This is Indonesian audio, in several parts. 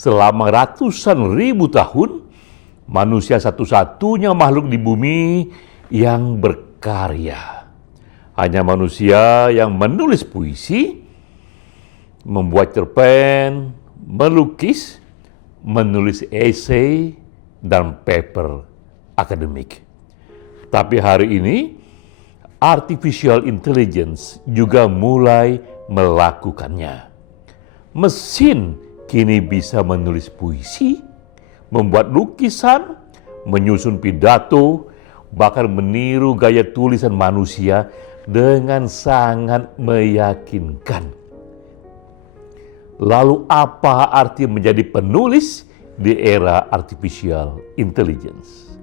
Selama ratusan ribu tahun, manusia satu-satunya makhluk di bumi yang berkarya. Hanya manusia yang menulis puisi, membuat cerpen, melukis, menulis esai, dan paper akademik. Tapi hari ini, artificial intelligence juga mulai melakukannya. Mesin kini bisa menulis puisi, membuat lukisan, menyusun pidato, bahkan meniru gaya tulisan manusia dengan sangat meyakinkan. Lalu apa arti menjadi penulis di era artificial intelligence?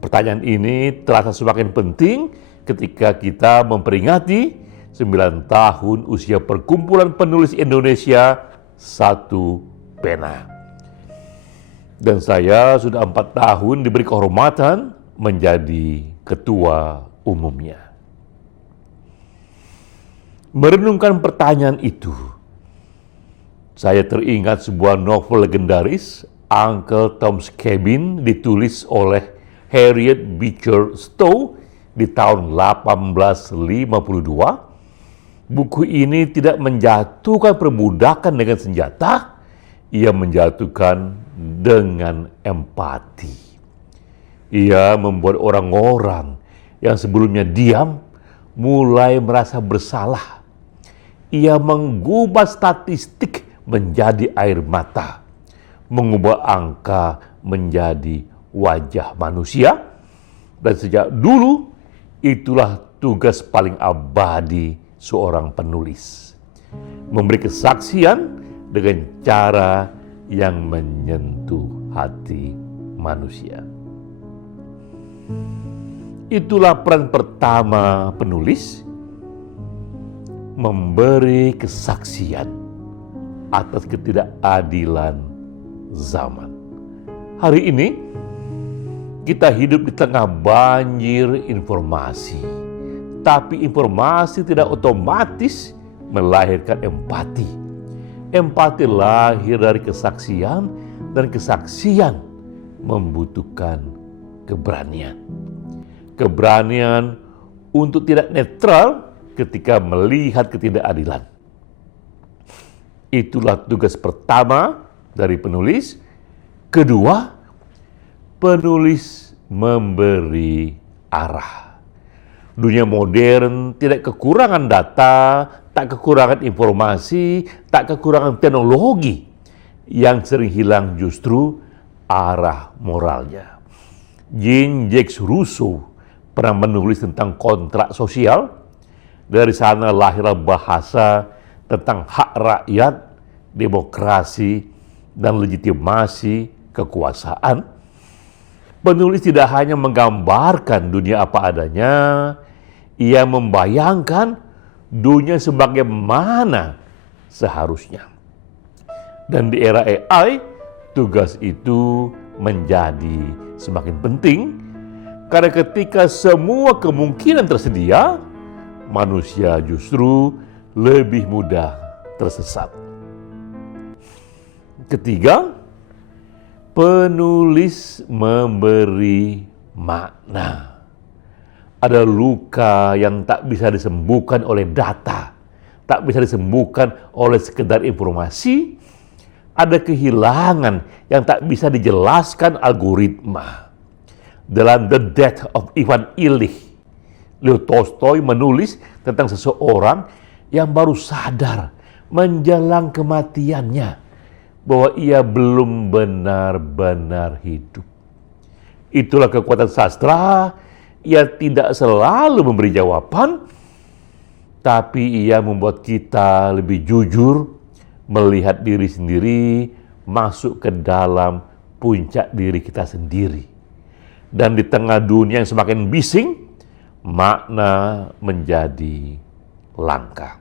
Pertanyaan ini terasa semakin penting ketika kita memperingati 9 tahun usia Perkumpulan Penulis Indonesia Satu Pena. Dan saya sudah 4 tahun diberi kehormatan menjadi ketua umumnya. Merenungkan pertanyaan itu, saya teringat sebuah novel legendaris, Uncle Tom's Cabin, ditulis oleh Harriet Beecher Stowe di tahun 1852. Buku ini tidak menjatuhkan perbudakan dengan senjata, ia menjatuhkan dengan empati. Ia membuat orang-orang yang sebelumnya diam mulai merasa bersalah. Ia mengubah statistik menjadi air mata, mengubah angka menjadi wajah manusia, dan sejak dulu itulah tugas paling abadi seorang penulis, memberi kesaksian dengan cara yang menyentuh hati manusia. Itulah peran pertama penulis, memberi kesaksian atas ketidakadilan zaman. Hari ini kita hidup di tengah banjir informasi, tapi informasi tidak otomatis melahirkan empati. Empati lahir dari kesaksian, dan kesaksian membutuhkan keberanian. Keberanian untuk tidak netral ketika melihat ketidakadilan. Itulah tugas pertama dari penulis. Kedua, penulis memberi arah. Dunia modern tidak kekurangan data, tak kekurangan informasi, tak kekurangan teknologi. Yang sering hilang justru arah moralnya. Jean-Jacques Rousseau pernah menulis tentang kontrak sosial. Dari sana lahirlah bahasa tentang hak rakyat, demokrasi, dan legitimasi kekuasaan. Penulis tidak hanya menggambarkan dunia apa adanya, ia membayangkan dunia sebagaimana seharusnya. Dan di era AI, tugas itu menjadi semakin penting, karena ketika semua kemungkinan tersedia, manusia justru lebih mudah tersesat. Ketiga, penulis memberi makna. Ada luka yang tak bisa disembuhkan oleh data, tak bisa disembuhkan oleh sekedar informasi. Ada kehilangan yang tak bisa dijelaskan algoritma. Dalam The Death of Ivan Illich, Leo Tolstoy menulis tentang seseorang yang baru sadar menjelang kematiannya bahwa ia belum benar-benar hidup. Itulah kekuatan sastra. Ia tidak selalu memberi jawaban, tapi ia membuat kita lebih jujur, melihat diri sendiri, masuk ke dalam puncak diri kita sendiri. Dan di tengah dunia yang semakin bising, makna menjadi langka.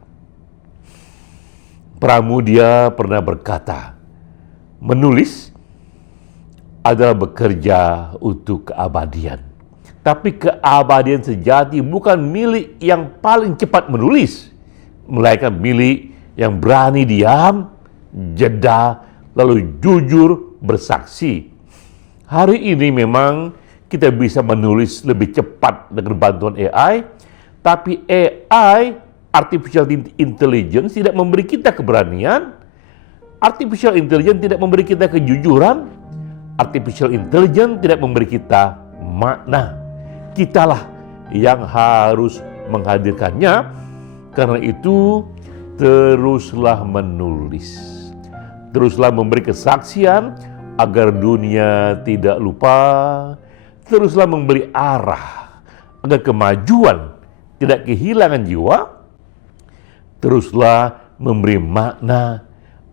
Pramudia pernah berkata, menulis adalah bekerja untuk keabadian. Tapi keabadian sejati bukan milik yang paling cepat menulis, melainkan milik yang berani diam, jeda, lalu jujur bersaksi. Hari ini memang kita bisa menulis lebih cepat dengan bantuan AI, tapi AI, Artificial Intelligence, tidak memberi kita keberanian. Artificial Intelligence tidak memberi kita kejujuran. Artificial Intelligence tidak memberi kita makna. Kitalah yang harus menghadirkannya. Karena itu, teruslah menulis. Teruslah memberi kesaksian agar dunia tidak lupa. Teruslah memberi arah agar kemajuan tidak kehilangan jiwa. Teruslah memberi makna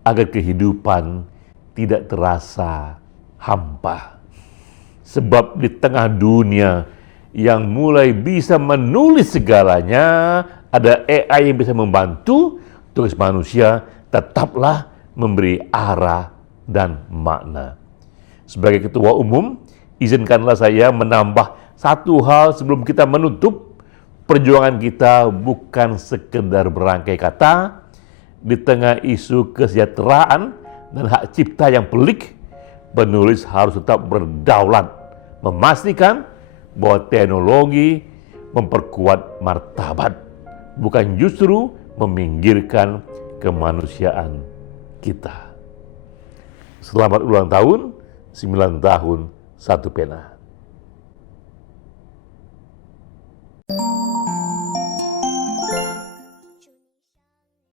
agar kehidupan tidak terasa hampa. Sebab di tengah dunia yang mulai bisa menulis segalanya, ada AI yang bisa membantu, tugas manusia tetaplah memberi arah dan makna. Sebagai ketua umum, izinkanlah saya menambah satu hal sebelum kita menutup. Perjuangan kita bukan sekedar berangkai kata. Di tengah isu kesejahteraan dan hak cipta yang pelik, penulis harus tetap berdaulat, memastikan bahwa teknologi memperkuat martabat, bukan justru meminggirkan kemanusiaan kita. Selamat ulang tahun, 9 tahun, 1 pena.